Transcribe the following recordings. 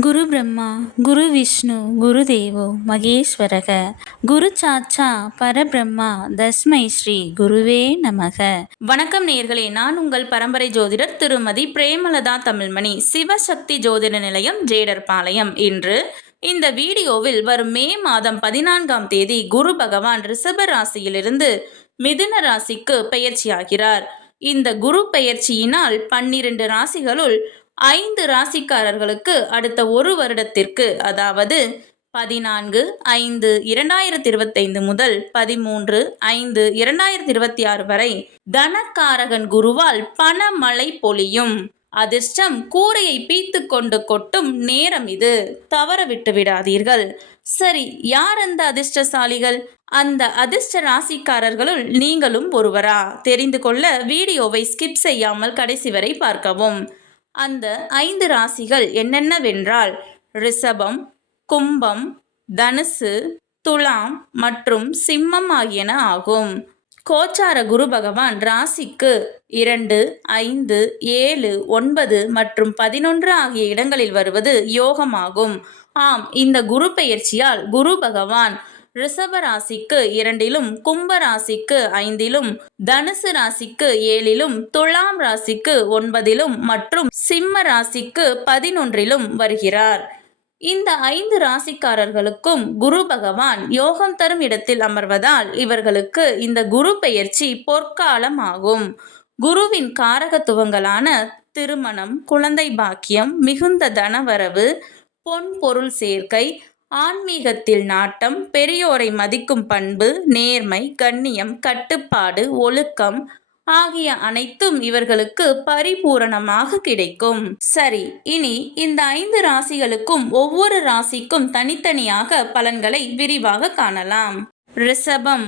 குரு பிரம்மா குரு விஷ்ணு குரு தேவோ மகேஸ்வரக. குரு சாச்சா பரபிரம்மா தஸ்மை ஸ்ரீ குருவே நமக. வணக்கம் நேர்களே நான் உங்கள் பரம்பரை ஜோதிடர் திருமதி பிரேமலதா தமிழ்மணி சிவசக்தி ஜோதிட நிலையம் ஜேடர் பாளையம் இன்று இந்த வீடியோவில் வரும் மே மாதம் பதினான்காம் தேதி குரு பகவான் ரிஷப ராசியிலிருந்து மிதுன ராசிக்கு பெயர்ச்சியாகிறார். இந்த குரு பெயர்ச்சியினால் பன்னிரண்டு ராசிகளுள் ஐந்து ராசிக்காரர்களுக்கு அடுத்த ஒரு வருடத்திற்கு அதாவது பதினான்கு ஐந்து இரண்டாயிரத்தி இருபத்தைந்து முதல் பதிமூன்று ஐந்து இரண்டாயிரத்தி இருபத்தி ஆறு வரை தனக்காரகன் குருவால் பணமழை பொழியும். அதிர்ஷ்டம் கூரையை பீத்து கொண்டு கொட்டும் நேரம் இது. தவற விட்டு விடாதீர்கள். சரி யார் அந்த அதிர்ஷ்டசாலிகள்? அந்த அதிர்ஷ்ட ராசிக்காரர்களுள் நீங்களும் ஒருவரா? தெரிந்து கொள்ள வீடியோவை ஸ்கிப் செய்யாமல் கடைசி வரை பார்க்கவும். அந்த ஐந்து ராசிகள் என்னென்னவென்றால் ரிஷபம் கும்பம் தனுசு துலாம் மற்றும் சிம்மம் ஆகியன ஆகும். கோச்சார குரு பகவான் ராசிக்கு இரண்டு ஐந்து ஏழு ஒன்பது மற்றும் பதினொன்று ஆகிய இடங்களில் வருவது யோகமாகும். ஆம் இந்த குரு பெயர்ச்சியால் குரு பகவான் ரிஷப ராசிக்கு இரண்டிலும் கும்ப ராசிக்கு ஐந்திலும் தனுசு ராசிக்கு ஏழிலும் துலாம் ராசிக்கு ஒன்பதிலும் மற்றும் சிம்ம ராசிக்கு பதினொன்றிலும் வருகிறார். இந்த ஐந்து ராசிக்காரர்களுக்கும் குரு பகவான் யோகம் தரும் இடத்தில் அமர்வதால் இவர்களுக்கு இந்த குரு பெயர்ச்சி பொற்காலம் ஆகும் குருவின் காரகத்துவங்களான திருமணம் குழந்தை பாக்கியம் மிகுந்த தனவரவு பொன் பொருள் சேர்க்கை ஆன்மீகத்தில் நாட்டம் பெரியோரை மதிக்கும் பண்பு நேர்மை கண்ணியம் கட்டுப்பாடு ஒழுக்கம் ஆகிய அனைத்தும் இவர்களுக்கு பரிபூரணமாக கிடைக்கும். சரி இனி இந்த ஐந்து ராசிகளுக்கும் ஒவ்வொரு ராசிக்கும் தனித்தனியாக பலன்களை விரிவாக காணலாம். ரிஷபம்.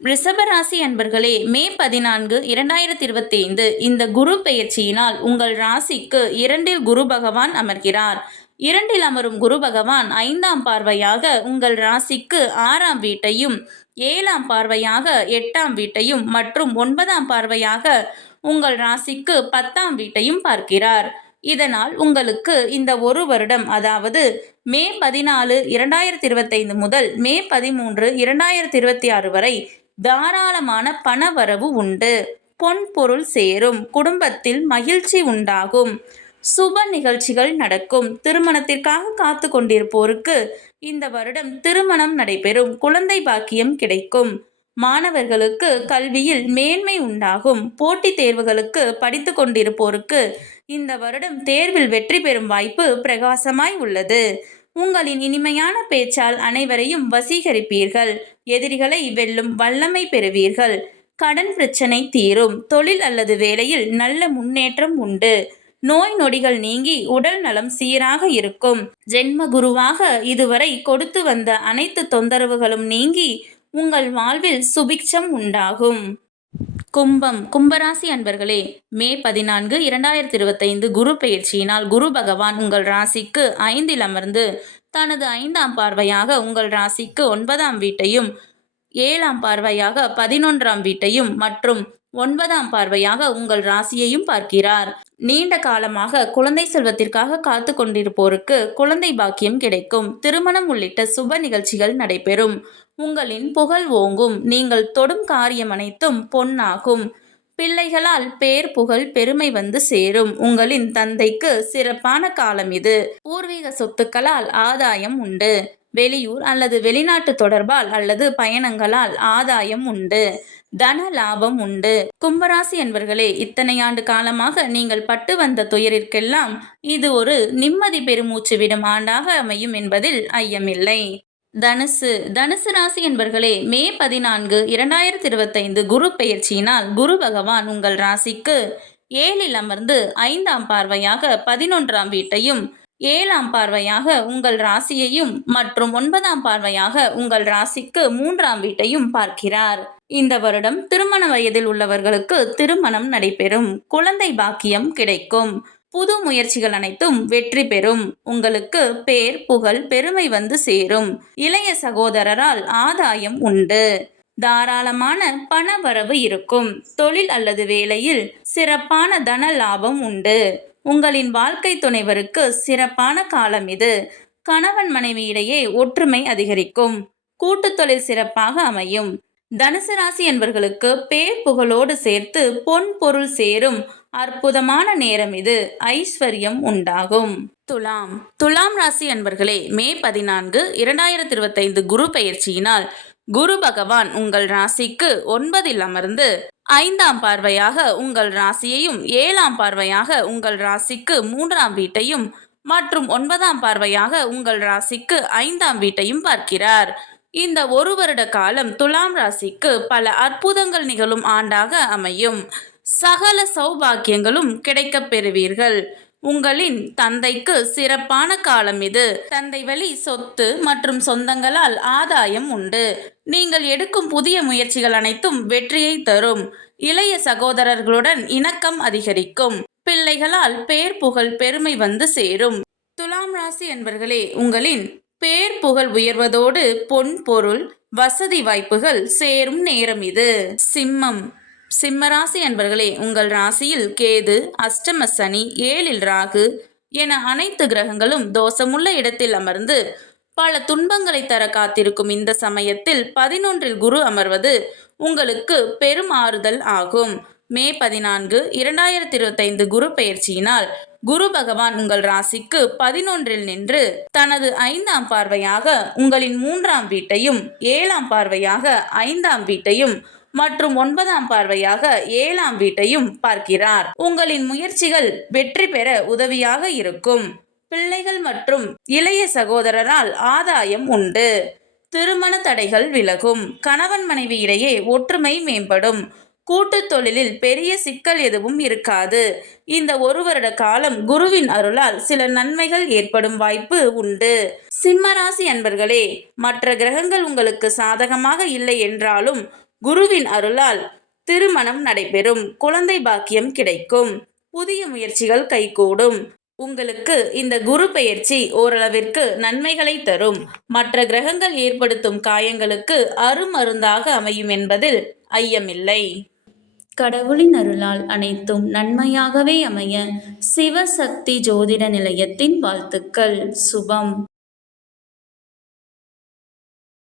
ரிஷபராசி அன்பர்களே மே பதினான்கு இரண்டாயிரத்தி இருபத்தி ஐந்து இந்த குரு பெயர்ச்சியினால் உங்கள் ராசிக்கு இரண்டில் குரு பகவான் அமர்கிறார். இரண்டில் அமரும் குரு பகவான் ஐந்தாம் பார்வையாக உங்கள் ராசிக்கு ஆறாம் வீட்டையும் ஏழாம் பார்வையாக எட்டாம் வீட்டையும் மற்றும் ஒன்பதாம் பார்வையாக உங்கள் ராசிக்கு பத்தாம் வீட்டையும் பார்க்கிறார். இதனால் உங்களுக்கு இந்த ஒரு வருடம் அதாவது மே பதினாலு இரண்டாயிரத்தி இருபத்தைந்து முதல் மே பதிமூன்று இரண்டாயிரத்தி இருபத்தி ஆறு வரை தாராளமான பணவரவு உண்டு. பொன் பொருள் சேரும் குடும்பத்தில் மகிழ்ச்சி உண்டாகும். சுப நிகழ்ச்சிகள் நடக்கும். திருமணத்திற்காக காத்து கொண்டிருப்போருக்கு இந்த வருடம் திருமணம் நடைபெறும். குழந்தை பாக்கியம் கிடைக்கும். மாணவர்களுக்கு கல்வியில் மேன்மை உண்டாகும். போட்டித் தேர்வுகளுக்கு படித்து கொண்டிருப்போருக்கு இந்த வருடம் தேர்வில் வெற்றி பெறும் வாய்ப்பு பிரகாசமாய் உள்ளது. உங்களின் இனிமையான பேச்சால் அனைவரையும் வசீகரிப்பீர்கள். எதிரிகளை வெல்லும் வல்லமை பெறுவீர்கள். கடன் பிரச்சனை தீரும். தொழில் அல்லது வேலையில் நல்ல முன்னேற்றம் உண்டு. நோய் நொடிகள் நீங்கி உடல் நலம் சீராக இருக்கும். ஜென்ம குருவாக இதுவரை கொடுத்து வந்த அனைத்து தொந்தரவுகளும் நீங்கி உங்கள் வாழ்வில் சுபிக்ஷம் உண்டாகும். கும்பம் கும்பராசி அன்பர்களே மே பதினான்கு இரண்டாயிரத்தி இருபத்தைந்து குரு பெயர்ச்சியினால் குரு பகவான் உங்கள் ராசிக்கு ஐந்தில் அமர்ந்து தனது ஐந்தாம் பார்வையாக உங்கள் ராசிக்கு ஒன்பதாம் வீட்டையும் ஏழாம் பார்வையாக பதினொன்றாம் வீட்டையும் மற்றும் ஒன்பதாம் பார்வையாக உங்கள் ராசியையும் பார்க்கிறார். நீண்ட காலமாக குழந்தை செல்வத்திற்காக காத்து கொண்டிருப்போருக்கு குழந்தை பாக்கியம் கிடைக்கும். திருமணம் உள்ளிட்ட சுப நிகழ்ச்சிகள் நடைபெறும். உங்களின் புகழ் ஓங்கும். நீங்கள் தொடும் காரியம் அனைத்தும் பொன்னாகும். பிள்ளைகளால் பேர் புகழ் பெருமை வந்து சேரும். உங்களின் தந்தைக்கு சிறப்பான காலம் இது. பூர்வீக சொத்துக்களால் ஆதாயம் உண்டு. வெளியூர் அல்லது வெளிநாட்டு தொடர்பால் அல்லது பயணங்களால் ஆதாயம் உண்டு. தன லாபம் உண்டு. கும்பராசி என்பர்களே இத்தனை ஆண்டு காலமாக நீங்கள் பட்டு வந்த துயரிற்கெல்லாம் இது ஒரு நிம்மதி பெருமூச்சு விடும் ஆண்டாக அமையும் என்பதில் ஐயமில்லை. தனுசு. தனுசு ராசி என்பர்களே மே பதினான்கு இரண்டாயிரத்தி இருபத்தைந்து குரு பெயர்ச்சியினால் குரு பகவான் உங்கள் ராசிக்கு ஏழில் அமர்ந்து ஐந்தாம் பார்வையாக பதினொன்றாம் வீட்டையும் ஏழாம் பார்வையாக உங்கள் ராசியையும் மற்றும் ஒன்பதாம் பார்வையாக உங்கள் ராசிக்கு மூன்றாம் வீட்டையும் பார்க்கிறார். இந்த வருடம் திருமண வயதில் உள்ளவர்களுக்கு திருமணம் நடைபெறும். குழந்தை பாக்கியம் கிடைக்கும். புது முயற்சிகள் அனைத்தும் வெற்றி பெறும். உங்களுக்கு பேர் புகழ் பெருமை வந்து சேரும். இளைய சகோதரரால் ஆதாயம் உண்டு. தாராளமான பண வரவு இருக்கும். தொழில் அல்லது வேலையில் சிறப்பான தன லாபம் உண்டு. உங்களின் வாழ்க்கை துணைவருக்கு சிறப்பான காலம் இது. கணவன் மனைவியிடையே ஒற்றுமை அதிகரிக்கும். கூட்டுத் தொழில் சிறப்பாக அமையும். தனுசு ராசி என்பவர்களுக்கு பேர் புகழோடு சேர்த்து பொன் பொருள் சேரும் அற்புதமான நேரம் இது. ஐஸ்வர்யம் உண்டாகும். துலாம். துலாம் ராசி என்பர்களே மே பதினான்கு இரண்டாயிரத்தி இருபத்தைந்து குரு பயிற்சியினால் குரு பகவான் உங்கள் ராசிக்கு ஒன்பதில் அமர்ந்து ஐந்தாம் பார்வையாக உங்கள் ராசியையும் ஏழாம் பார்வையாக உங்கள் ராசிக்கு மூன்றாம் வீட்டையும் மற்றும் ஒன்பதாம் பார்வையாக உங்கள் ராசிக்கு ஐந்தாம் வீட்டையும் பார்க்கிறார். இந்த ஒரு வருட காலம் துலாம் ராசிக்கு பல அற்புதங்கள் நிகழும் ஆண்டாக அமையும். சகல சௌபாக்கியங்களும் கிடைக்கப் பெறுவீர்கள். உங்களின் தந்தைக்கு சிறப்பான காலம் இது. தந்தை வழி சொத்து மற்றும் சொந்தங்களால் ஆதாயம் உண்டு. நீங்கள் எடுக்கும் புதிய முயற்சிகள் அனைத்தும் வெற்றியை தரும். இளைய சகோதரர்களுடன் இணக்கம் அதிகரிக்கும். பிள்ளைகளால் பேர் புகழ் பெருமை வந்து சேரும். துலாம் ராசி என்பர்களே உங்களின் பேர் புகழ் உயர்வதோடு பொன் பொருள் வசதி வாய்ப்புகள் சேரும் நேரம் இது. சிம்மம் சிம்மராசி அன்பர்களே உங்கள் ராசியில் கேது அஷ்டம சனி ஏழில் ராகு என அனைத்து கிரகங்களும் தோஷமுள்ள இடத்தில் அமர்ந்து பல துன்பங்களை தர காத்திருக்கும் இந்த சமயத்தில் பதினொன்றில் குரு அமர்வது உங்களுக்கு பெரும் ஆறுதல் ஆகும். மே பதினான்கு இரண்டாயிரத்தி இருபத்தைந்து குரு பயிற்சியினால் குரு பகவான் உங்கள் ராசிக்கு பதினொன்றில் நின்று தனது ஐந்தாம் பார்வையாக உங்களின் மூன்றாம் வீட்டையும் ஏழாம் பார்வையாக ஐந்தாம் வீட்டையும் மற்றும் ஒன்பதாம் பார்வையாக ஏழாம் வீட்டையும் பார்க்கிறார். உங்களின் முயற்சிகள் வெற்றி பெற உதவியாக இருக்கும். பிள்ளைகள் மற்றும் இளைய சகோதரரால் ஆதாயம் உண்டு. திருமண தடைகள் விலகும். கணவன் மனைவி இடையே ஒற்றுமை மேம்படும். கூட்டுத் தொழிலில் பெரிய சிக்கல் எதுவும் இருக்காது. இந்த ஒரு வருட காலம் குருவின் அருளால் சில நன்மைகள் ஏற்படும் வாய்ப்பு உண்டு. சிம்மராசி அன்பர்களே மற்ற கிரகங்கள் உங்களுக்கு சாதகமாக இல்லை என்றாலும் குருவின் அருளால் திருமணம் நடைபெறும். குழந்தை பாக்கியம் கிடைக்கும். புதிய முயற்சிகள் கைகூடும். உங்களுக்கு இந்த குரு பெயர்ச்சி ஓரளவிற்கு நன்மைகளை தரும். மற்ற கிரகங்கள் ஏற்படுத்தும் காயங்களுக்கு அருமருந்தாக அமையும் என்பதில் ஐயமில்லை. கடவுளின் அருளால் அனைத்தும் நன்மையாகவே அமைய சிவசக்தி ஜோதிட நிலையத்தின் வாழ்த்துக்கள். சுபம்.